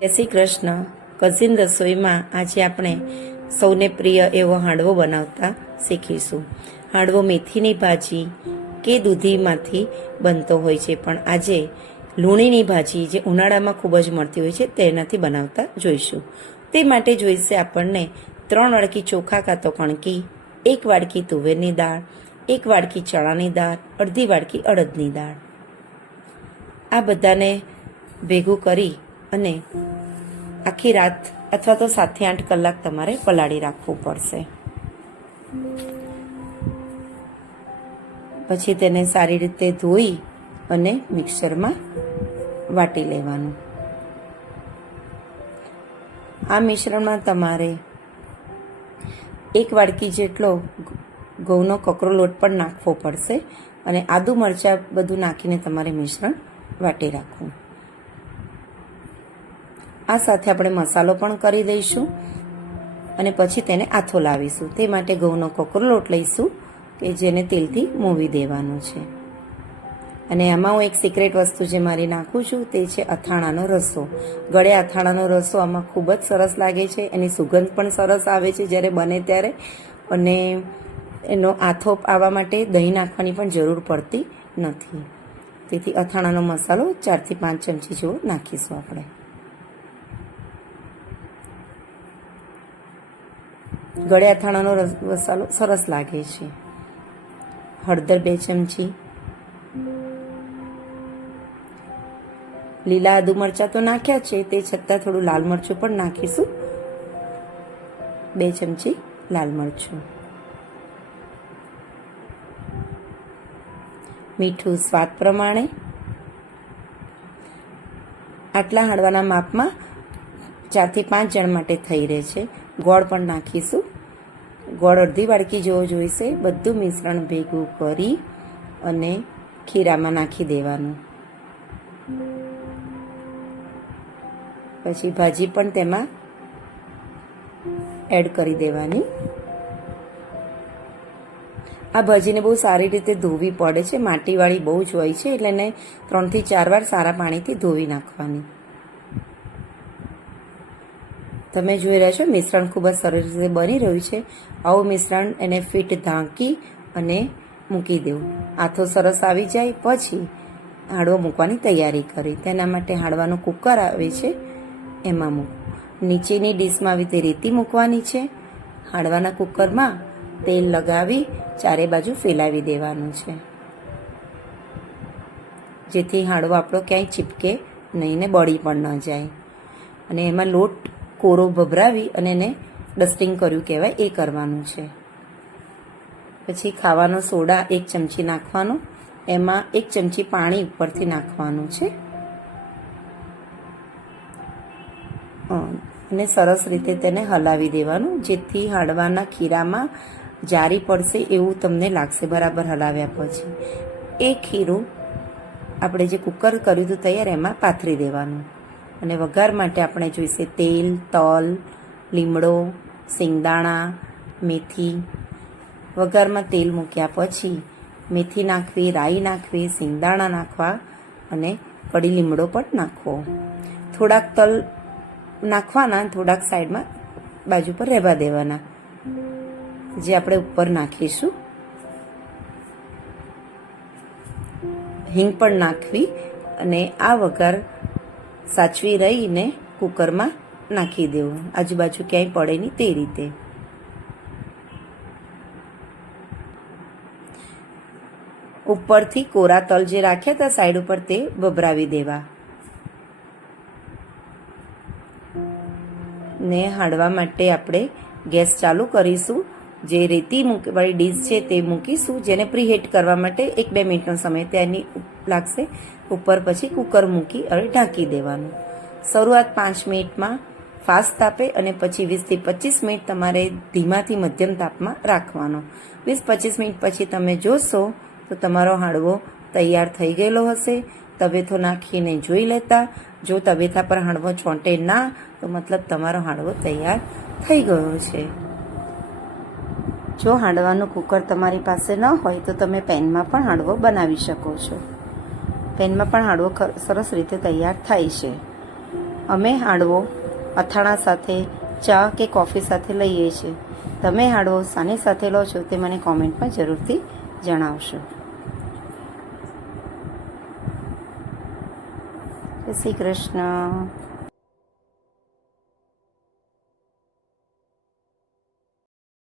જય શ્રી કૃષ્ણ. કઝિન રસોઈમાં આજે આપણે સૌને પ્રિય એવો હાંડવો બનાવતા શીખીશું. હાંડવો મેથીની ભાજી કે દૂધીમાંથી બનતો હોય છે, પણ આજે લૂણીની ભાજી જે ઉનાળામાં ખૂબ જ મળતી હોય છે તેનાથી બનાવતા જોઈશું. તે માટે જોઈશે આપણને 3 વાડકી ચોખા કાં તો કણકી, 1 વાડકી તુવેરની દાળ, 1 વાડકી ચણાની દાળ, અડધી વાડકી અડદની દાળ. આ બધાને ભેગું કરી અને આખી રાત અથવા તો 7 થી 8 કલાક તમારે પલાળી રાખવું પડશે. પછી તેને સારી રીતે ધોઈ અને મિક્સરમાં વાટી લેવાનું. આ મિશ્રણમાં તમારે 1 વાડકી જેટલો ઘઉંનો કકરો લોટ પણ નાખવો પડશે અને આદુ મરચાં બધું નાખીને તમારે મિશ્રણ વાટી રાખવું. આ સાથે આપણે મસાલો પણ કરી દઈશું અને પછી તેને આથો લાવીશું. તે માટે ઘઉંનો કકરો લોટ લઈશું કે જેને તેલથી મોવી દેવાનું છે. અને આમાં હું એક સિક્રેટ વસ્તુ જે મારી નાખું છું તે છે અથાણાનો રસો. ગળે અથાણાનો રસો આમાં ખૂબ જ સરસ લાગે છે. એની સુગંધ પણ સરસ આવે છે જ્યારે બને ત્યારે. અને એનો આથો આવવા માટે દહીં નાખવાની પણ જરૂર પડતી નથી. તેથી અથાણાનો મસાલો 4 થી 5 ચમચી જેવો નાખીશું આપણે. ગળે અથાણાનો મસાલો સરસ લાગે છે. હળદર 2 ચમચી, લીલા આદુ મરચાં તો નાખ્યા છે, તે છતાં થોડું લાલ મરચું પણ નાખીશું. 2 ચમચી લાલ મરચું, મીઠું સ્વાદ પ્રમાણે. આટલા હાંડવાના માપમાં 4 થી 5 જણ માટે થઈ રહે છે. ગોળ પણ નાખીશું. ગોળ અડધી વાડકી જેવો જોઈશે. બધું મિશ્રણ ભેગું કરી અને ખીરામાં નાખી દેવાનું. પછી ભાજી પણ તેમાં એડ કરી દેવાની. આ ભાજીને બહુ સારી રીતે ધોવી પડે છે. માટીવાળી બહુ જ હોય છે, એટલે એને 3 થી 4 વાર સારા પાણીથી ધોવી નાખવાની. તમે જોઈ રહ્યા છો મિશ્રણ ખૂબ જ સરસ રીતે બની રહ્યું છે. આવું મિશ્રણ એને ફીટ ઢાંકી અને મૂકી દેવું. આથો સરસ આવી જાય પછી હાંડવો મૂકવાની તૈયારી કરી. તેના માટે હાંડવાનું કુકર આવે છે એમાં મૂક. નીચેની ડીશમાં આવી રીતે રેતી મૂકવાની છે. હાંડવાના કુકરમાં તેલ લગાવી ચારે બાજુ ફેલાવી દેવાનું છે, જેથી હાંડવો આપણો ક્યાંય ચીપકે નહીં ને બળી પણ ન જાય. અને એમાં લોટ કોરો ભભરાવી અને એને ડસ્ટિંગ કર્યું કહેવાય એ કરવાનું છે. પછી ખાવાનો સોડા 1 ચમચી નાખવાનો. એમાં 1 ચમચી પાણી ઉપરથી નાખવાનું છે અને સરસ રીતે તેને હલાવી દેવાનું, જેથી હાંડવાના ખીરામાં જારી પડશે એવું તમને લાગશે બરાબર હલાવ્યા પછી. એ ખીરું આપણે જે કુકર કર્યું હતું તૈયાર એમાં પાથરી દેવાનું. અને વઘાર માટે આપણે જોઈશે તેલ, તલ, લીમડો, સિંગદાણા, મેથી. વઘારમાં તેલ મૂક્યા પછી મેથી નાખવી, રાઈ નાખવી, સિંગદાણા નાખવા અને કડી લીમડો પણ નાખવો. થોડાક તલ નાખવાના, થોડાક સાઈડમાં બાજુ પર રહેવા દેવાના, જે આપણે ઉપર નાખીશું. હિંગ પણ નાખવી અને આ વઘાર સાચવી રહીને કુકરમાં નાખી દેવું, આજુબાજુ ક્યાંય પડે નહીં તે રીતે. ઉપરથી કોરા તલ જે રાખ્યા હતા સાઈડ ઉપર તે ભભરાવી દેવા. ને હાંડવા માટે આપણે ગેસ ચાલુ કરીશું. જે રેતી વાળી ડીશ છે તે મૂકીશું, જેને પ્રીહીટ કરવા માટે 1-2 મિનિટનો સમય તેની લાગશે. ઉપર પછી કુકર મૂકી અને ઢાંકી દેવાનું. શરૂઆત 5 મિનિટમાં ફાસ્ટ તાપે અને પછી 20 થી 25 મિનિટ તમારે ધીમાથી મધ્યમ તાપમાં રાખવાનો. 20-25 મિનિટ પછી તમે જોશો તો તમારો હાંડવો તૈયાર થઈ ગયેલો હશે. તવેથો નાખીને જોઈ લેતા. જો તવેથા પર હાંડવો ચોંટે ના તો મતલબ તમારો હાંડવો તૈયાર થઈ ગયો છે. જો હાંડવાનું કુકર તમારી પાસે ન હોય તો તમે પેનમાં પણ હાંડવો બનાવી શકો છો. પેનમાં પણ હાંડવો સરસ રીતે તૈયાર થાય છે. અમે હાંડવો અથાણા સાથે, ચા કે કોફી સાથે લઈએ છીએ. તમે હાંડવો શાની સાથે લો છો તે મને કોમેન્ટમાં જરૂરથી જણાવશો. જય શ્રી કૃષ્ણ.